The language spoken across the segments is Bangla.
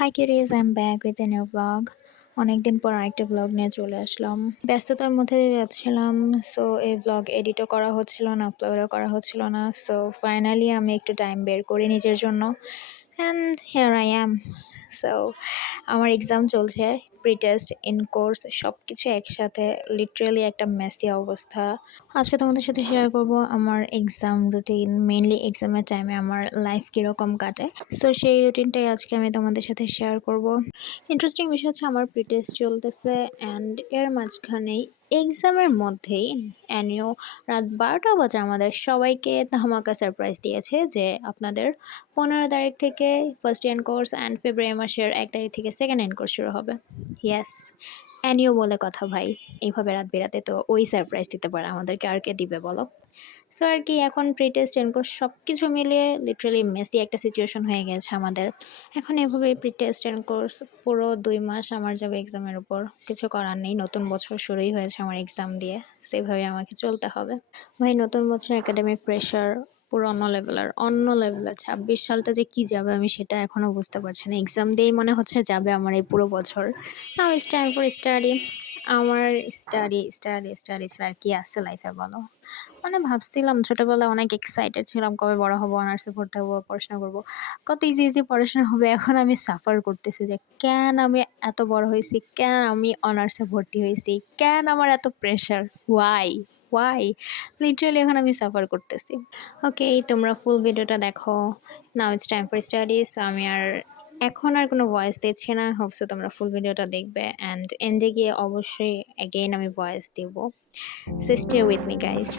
হাই কিরিজ, I am back with a new blog. অনেকদিন পর আরেকটা ব্লগ নিয়ে চলে আসলাম। ব্যস্ততার মধ্যে দিয়ে যাচ্ছিলাম, সো এই ব্লগ এডিটও করা হচ্ছিল না, আপলোডও করা হচ্ছিল না। সো ফাইনালি আমি একটু টাইম বের করি নিজের জন্য, and here I am. So আমার এক্সাম চলছে, প্রি টেস্ট, ইন কোর্স সব কিছু একসাথে, লিটারেলি একটা মেসি অবস্থা। আজকে তোমাদের সাথে শেয়ার করব আমার এক্সাম রুটিন, মেইনলি এক্সামের টাইমে আমার লাইফ কীরকম কাটে। সো সেই রুটিনটাই আজকে আমি তোমাদের সাথে শেয়ার করব। ইন্টারেস্টিং বিষয় হচ্ছে আমার প্রি টেস্ট চলতেছে, অ্যান্ড এর মাঝখানেই এক্সামের মধ্যেই অ্যানিও রাত 12টা বাজে আমাদের সবাইকে ধামাকা সারপ্রাইজ দিয়েছে যে আপনাদের 15 তারিখ থেকে ফার্স্ট এন্ড কোর্স অ্যান্ড ফেব্রুয়ারি মাসের 1 তারিখ থেকে সেকেন্ড এন্ড কোর্স শুরু হবে। ইয়েস, অ্যানিও বলে কথা ভাই। এইভাবে রাত বেরাতে তো ওই সারপ্রাইজ দিতে পারে আমাদেরকে, আর কে দিবে বলো? সো আর কি, এখন প্রি টেস্ট এন্ড কোর্স সব কিছু মিলিয়ে লিটারালি মেসি একটা সিচুয়েশন হয়ে গেছে আমাদের। এখন এভাবেই প্রি টেস্ট এন্ড কোর্স পুরো 2 মাস আমার যাবে এক্সামের উপর। কিছু করার নেই, নতুন বছর শুরুই হয়েছে আমার এক্সাম দিয়ে, সেভাবে আমাকে চলতে হবে। ভাই, নতুন বছর একাডেমিক প্রেশার পুরো অন্য লেভেলের 26 সালটা যে কি যাবে আমি সেটা এখনো বুঝতে পারছি না। এক্সাম দিয়েই মনে হচ্ছে যাবে আমার এই পুরো বছর। নাও ইটস টাইম ফর স্টাডি। আমার স্টাডি স্টাডি স্টাডি ছাড়া আর কি আছে লাইফে বলো? মানে ভাবছিলাম ছোটবেলায় অনেক এক্সাইটেড ছিলাম, কবে বড় হবো, অনার্সে ভর্তি হবো, পড়াশোনা করবো, কত ইজি ইজি পড়াশোনা হবে। এখন আমি সাফার করতেছি যে কেন আমি এত বড় হয়েছি, কেন আমি অনার্সে ভর্তি হয়েছি, কেন আমার এত প্রেশার, ওয়াই ওয়াই। লিটারালি এখন আমি সাফার করতেছি। ওকে, তোমরা ফুল ভিডিওটা দেখো। নাও ইটস টাইম ফর স্টাডিজ। আমি আর এখন আর কোনো ভয়েস দিচ্ছি না, হোপসো তোমরা ফুল ভিডিওটা দেখবে, অ্যান্ড এন্ডে গিয়ে অবশ্যই অ্যাগেইন আমি ভয়েস দিব। So stay with me guys.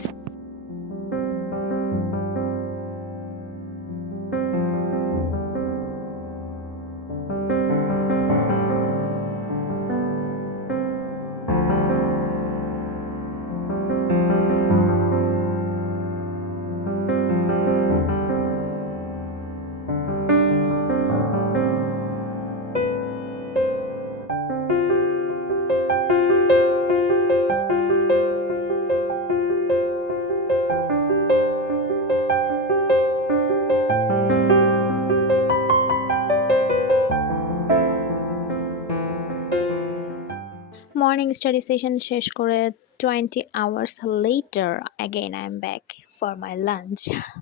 Morning study session শেষ করে 20 hours later again I am back for my lunch.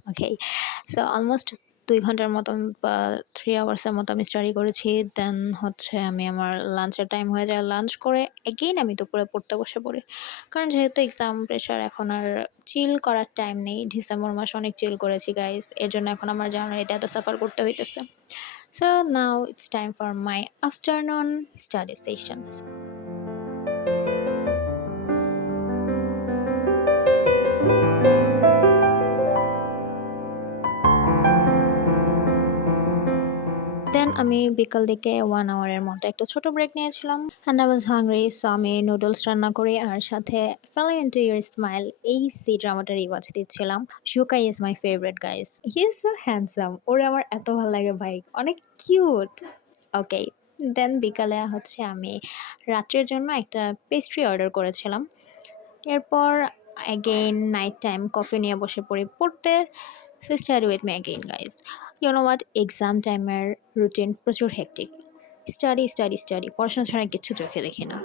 Okay, so almost 2 ঘন্টার মতন বা 3 hours মতো আমি স্টাডি করেছি। দেন হচ্ছে আমি আমার লাঞ্চের টাইম হয়ে যায়, লাঞ্চ করে এগেইন আমি দুপুরে পড়তে বসে পড়ি। কারণ যেহেতু এক্সাম প্রেশার, এখন আর চিল করার টাইম নেই। ডিসেম্বর মাস অনেক চিল করেছি গাইস, এর জন্য এখন আমার জানুয়ারিতে এত সাফার করতে হইতেছে। So now it's time for my afternoon study session. Then আমি বিকাল দিকে 1 আওয়ারের মতো একটা ছোট ব্রেক নিয়েছিলাম, and I was hungry. So আমি নুডলস রান্না করি আর সাথে ফেল ইনটু ইউর স্মাইল এই সি ড্রামাটা রিওয়াজ দিচ্ছিলাম। শুকাই is my favourite guys, he is so handsome, ওরে আমার এত ভালো লাগে ভাই, অনেক কিউট। ওকে, দেন বিকালে হচ্ছে আমি রাত্রের জন্য একটা পেস্ট্রি অর্ডার করেছিলাম। এরপর অ্যাগেইন নাইট টাইম কফি নিয়ে বসে পড়ি পড়তে। So study with me again guys. You know what, exam টাইমের রুটিন প্রচুর হেক্টিক। স্টাডি স্টাডি স্টাডি, পড়াশোনা ছাড়া কিচ্ছু চোখে দেখি না।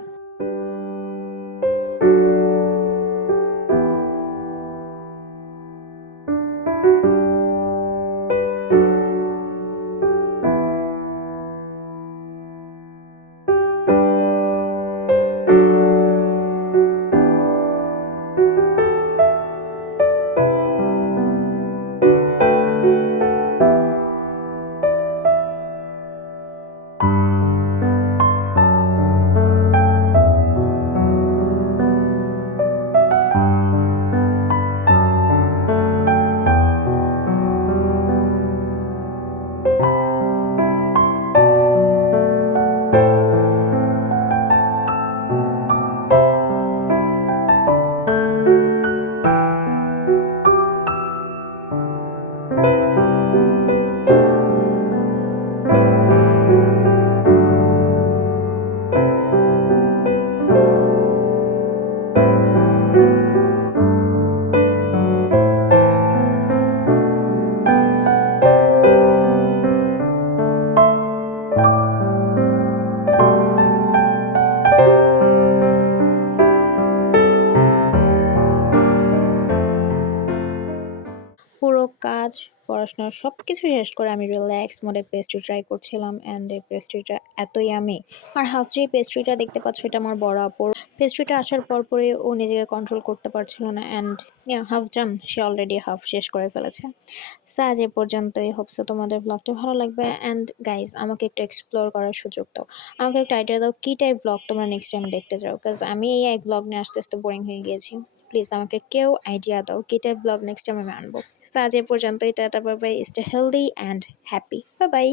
কাজ পড়াশোনা সব কিছু শেষ করে আমি রিল্যাক্স মোডে পেস্ট্রি ট্রাই করছিলাম অ্যান্ড এই পেস্ট্রিটা এতই আমি আর হাফ যে পেস্ট্রিটা দেখতে পাচ্ছ এটা আমার বড় আপুর পেস্ট্রিটা আসার পরে ও নিজেকে কন্ট্রোল করতে পারছিল না অ্যান্ড হাফ জান সে অলরেডি হাফ শেষ করে ফেলেছে। সো আজ এ পর্যন্তই, হোপসো তোমাদের ব্লগটা ভালো লাগবে অ্যান্ড গাইজ আমাকে একটু এক্সপ্লোর করার সুযোগ দাও, আমাকে একটু আইডিয়া দাও কী টাইপ ব্লগ তোমরা নেক্সট টাইম দেখতে চাও, কাজ আমি এই এক ব্লগ নিয়ে আস্তে আস্তে বোরিং হয়ে গিয়েছি। প্লিজ আমাকে কেউ আইডিয়া দাও কী টাইপ ব্লগ নেক্সট টাইম আমি আনবো। সো আজ এ পর্যন্তই, tata bye bye, stay healthy and happy, bye bye.